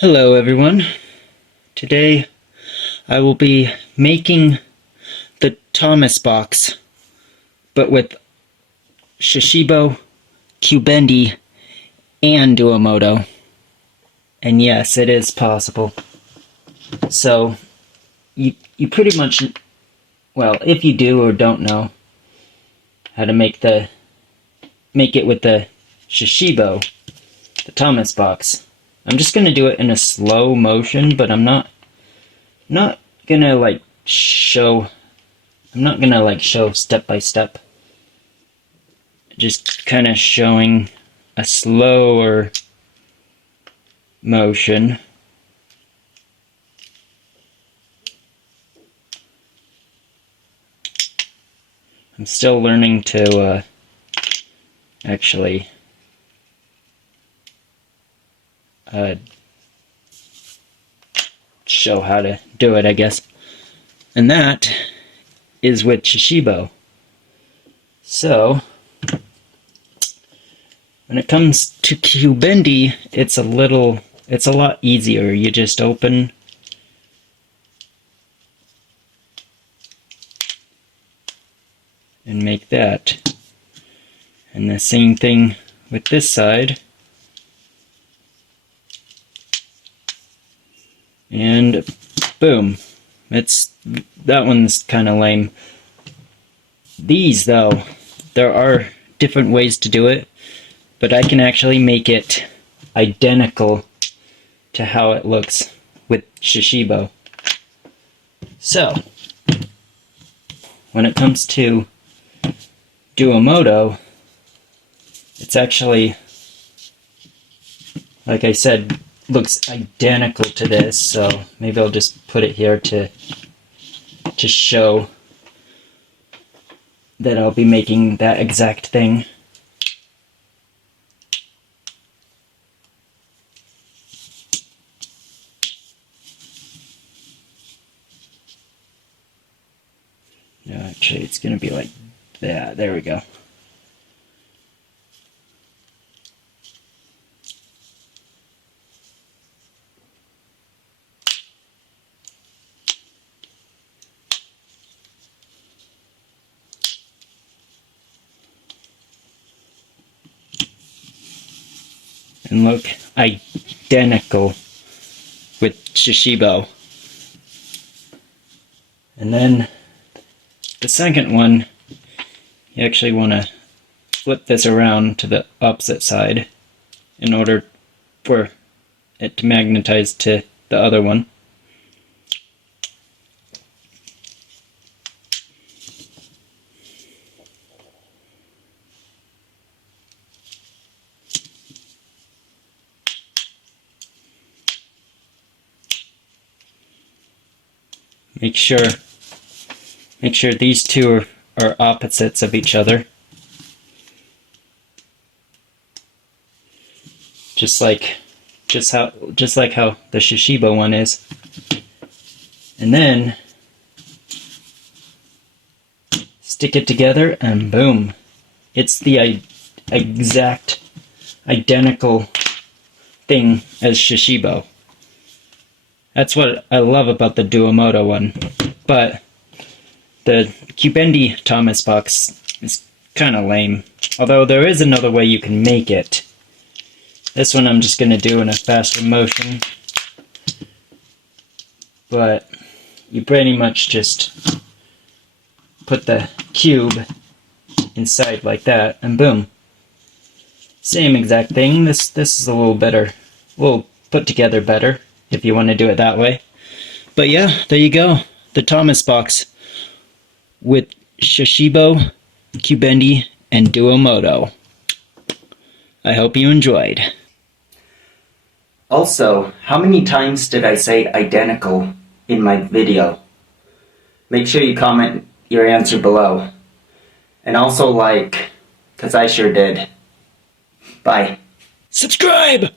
Hello everyone. Today I will be making the Thomas box, but with Shashibo, Cubendi, and Duomoto. And yes, it is possible. So, you pretty much, well, if you do or don't know how to make it with the Shashibo, the Thomas box, I'm just gonna do it in a slow motion, but I'm not gonna show step by step. Just kind of showing a slower motion. I'm still learning to actually show how to do it, I guess. And that is with Shashibo. So, when it comes to Cubendi, it's a lot easier. You just open and make that. And the same thing with this side. And boom. That one's kind of lame. These, though, there are different ways to do it, but I can actually make it identical to how it looks with Shashibo. So, when it comes to Duomoto, it's actually, like I said, looks identical to this, so maybe I'll just put it here to show that I'll be making that exact thing. No, actually it's gonna be like that. There we go. And look, identical with Shashibo. And then the second one, you actually want to flip this around to the opposite side in order for it to magnetize to the other one. Make sure these two are opposites of each other. Just like how the Shashibo one is. And then stick it together and boom. It's the exact identical thing as Shashibo. That's what I love about the Duomoto one. But the Cubendi Thomas box is kind of lame. Although there is another way you can make it. This one I'm just going to do in a faster motion. But you pretty much just put the cube inside like that and boom. Same exact thing. This is a little better. We'll put together better if you want to do it that way. But yeah, there you go. The Thomas box with Shashibo, Cubendi, and Duomoto. I hope you enjoyed. Also, how many times did I say identical in my video? Make sure you comment your answer below. And also like, because I sure did. Bye. Subscribe!